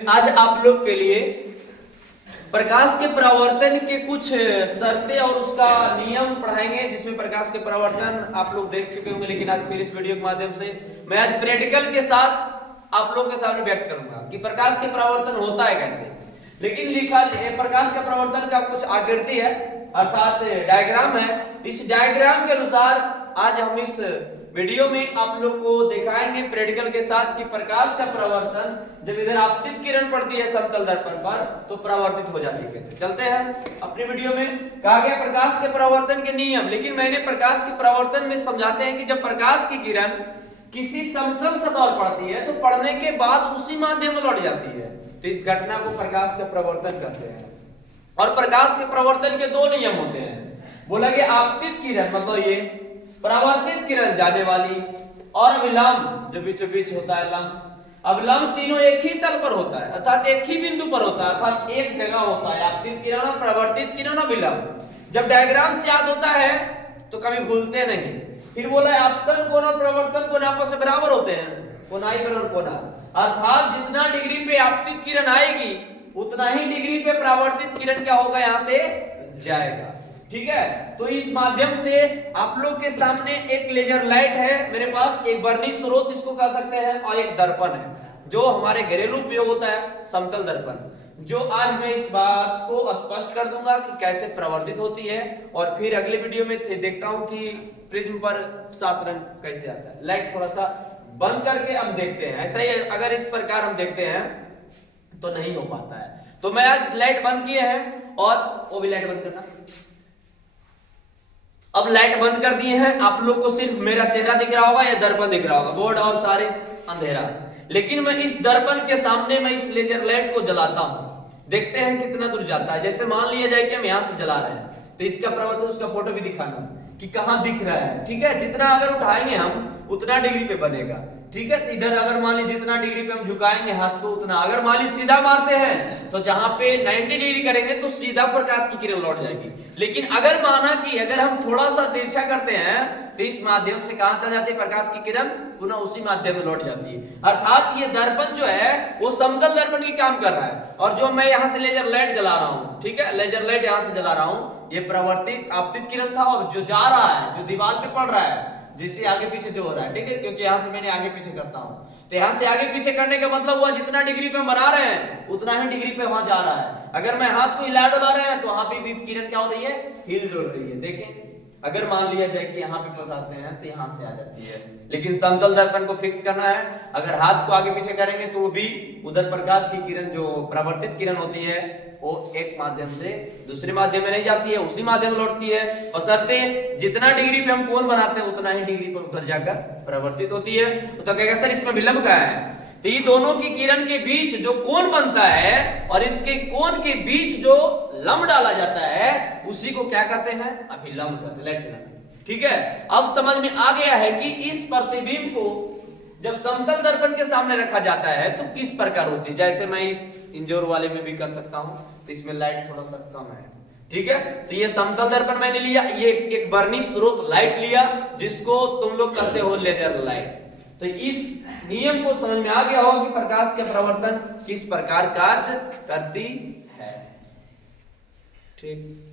आज आप लोग के लिए प्रकाश के परावर्तन के कुछ शर्तें और उसका नियम पढ़ाएंगे, जिसमें प्रकाश के परावर्तन आप लोग देख चुके होंगे, लेकिन आज फिर इस वीडियो के माध्यम से मैं आज प्रैक्टिकल के साथ आप लोगों के सामने व्यक्त करूंगा कि प्रकाश के परावर्तन होता है कैसे। लेकिन लिखा प्रकाश का परावर्तन का कुछ आकृति है, अर्थात डायग्राम है। इस डायग्राम के अनुसार आज हम इस वीडियो में आप लोग को दिखाएंगे प्रैक्टिकल के साथ कि प्रकाश का परावर्तन जब इधर आपतित किरण पड़ती है समतल दर्पण पर तो परावर्तित हो जाती है कैसे। चलते हैं अपनी वीडियो में। कहा गया प्रकाश के परावर्तन के नियम, लेकिन मैंने प्रकाश के परावर्तन में समझाते हैं कि जब प्रकाश की किरण किसी समतल सतह पर पड़ती है तो पड़ने के बाद उसी माध्यम में लौट जाती है, तो इस घटना को प्रकाश का परावर्तन कहते हैं। और प्रकाश के परावर्तन के दो नियम होते हैं। बोला गया आपतित किरण मतलब ये परावर्तित किरण जाने वाली, और अभिलंब जो बीचों बीच होता है लंब। अभिलंब तीनों एक ही तल पर होता है, अर्थात एक ही बिंदु पर होता है, अर्थात एक जगह होता है आपतित किरण और परावर्तित किरण अभिलंब। जब डायग्राम से याद होता है तो कभी भूलते नहीं। फिर बोला है आपतन कोण और प्रवर्तन कोण आपस में बराबर होते हैं, कोणाई बराबर कोणा, अर्थात जितना डिग्री पे आपतित किरण आएगी उतना ही डिग्री पे परावर्तित किरण क्या होगा, यहां से जाएगा। ठीक है, तो इस माध्यम से आप लोग के सामने एक लेजर लाइट है मेरे पास, एक वर्णी स्रोत इसको कह सकते हैं, और एक दर्पण है जो हमारे घरेलू उपयोग होता है समतल दर्पण, जो आज मैं इस बात को स्पष्ट कर दूंगा कि कैसे प्रवर्धित होती है। और फिर अगले वीडियो में देखता हूं कि प्रिज्म पर 7 रंग कैसे आता है। लाइट थोड़ा सा बंद करके हम देखते हैं, ऐसा ही अगर इस प्रकार हम देखते हैं तो नहीं हो पाता है। तो मैं आज लाइट बंद किए हैं और वो भी लाइट बंद करना। अब लाइट बंद कर दिए हैं, आप लोग को सिर्फ मेरा चेहरा दिख रहा होगा या दर्पण दिख रहा होगा, बोर्ड और सारे अंधेरा। लेकिन मैं इस दर्पण के सामने मैं इस लेजर लाइट को जलाता हूं, देखते हैं कितना दूर जाता है। जैसे मान लिया जाए कि हम यहां से जला रहे हैं तो इसका प्रवर्तन उसका फोटो भी दिखाना कि कहां दिख रहा है। ठीक है, जितना अगर उठाएंगे हम उतना डिग्री पे बनेगा। ठीक है, इधर अगर मान लीजिए जितना डिग्री पे हम झुकाएंगे हाथ को उतना, अगर मान लीजिए सीधा मारते हैं तो जहां पे 90 डिग्री करेंगे तो सीधा प्रकाश की किरण लौट जाएगी। लेकिन अगर माना कि अगर हम थोड़ा सा तिरछा करते हैं तो इस माध्यम से कहां चल जाती है प्रकाश की किरण, पुनः उसी माध्यम में लौट जाती है। अर्थात ये दर्पण जो है वो समतल दर्पण की काम कर रहा है, और जो मैं यहां से लेजर लाइट जला रहा हूं, ठीक है, लेजर लाइट यहां से जला रहा हूं, ये प्रवर्तित आपतित किरण था, और जो जा रहा है जो दीवार पे पड़ रहा है जिससे आगे पीछे जो हो रहा है, ठीक है, क्योंकि यहां से मैंने आगे पीछे करता हूं तो यहां से आगे पीछे करने का मतलब हुआ जितना डिग्री पे हम बना रहे हैं उतना ही डिग्री पे वहां जा रहा है। अगर मैं हाथ को हिला डुला रहे हैं तो वहां पे भी किरण क्या हो रही है, हिल डुल रही है। देखें, अगर मान लिया जाए कि यहाँ पे फंसाते हैं तो यहाँ से आ जाती है, लेकिन समतल दर्पण को फिक्स करना है। अगर हाथ को आगे पीछे करेंगे तो वो भी उधर प्रकाश की किरण जो परावर्तित किरण होती है वो एक माध्यम से दूसरे माध्यम में नहीं जाती है, उसी माध्यम में लौटती है। बशर्ते जितना डिग्री पे हम कोण बनाते हैं उतना ही डिग्री पर उधर जाकर परावर्तित होती है। तो कहेगा सर इसमें विलंब क्या है, तो ये दोनों की किरण के बीच जो कोण बनता है और इसके कोण के बीच जो लंब डाला जाता है उसी को क्या कहते हैं, अभिलंब कहते हैं। ठीक है, अब समझ में आ गया है कि इस प्रतिबिंब को जब समतल दर्पण के सामने रखा जाता है तो किस प्रकार होती है। जैसे मैं इस इंजोर वाले में भी कर सकता हूं, तो इसमें लाइट थोड़ा सा कम है। ठीक है, तो ये समतल दर्पण मैंने लिया, ये एक वर्णी स्रोत लाइट लिया जिसको तुम लोग कहते हो लेजर लाइट। तो इस नियम को समझ में आ गया होगा कि प्रकाश के परावर्तन किस प्रकार कार्य करती है। ठीक।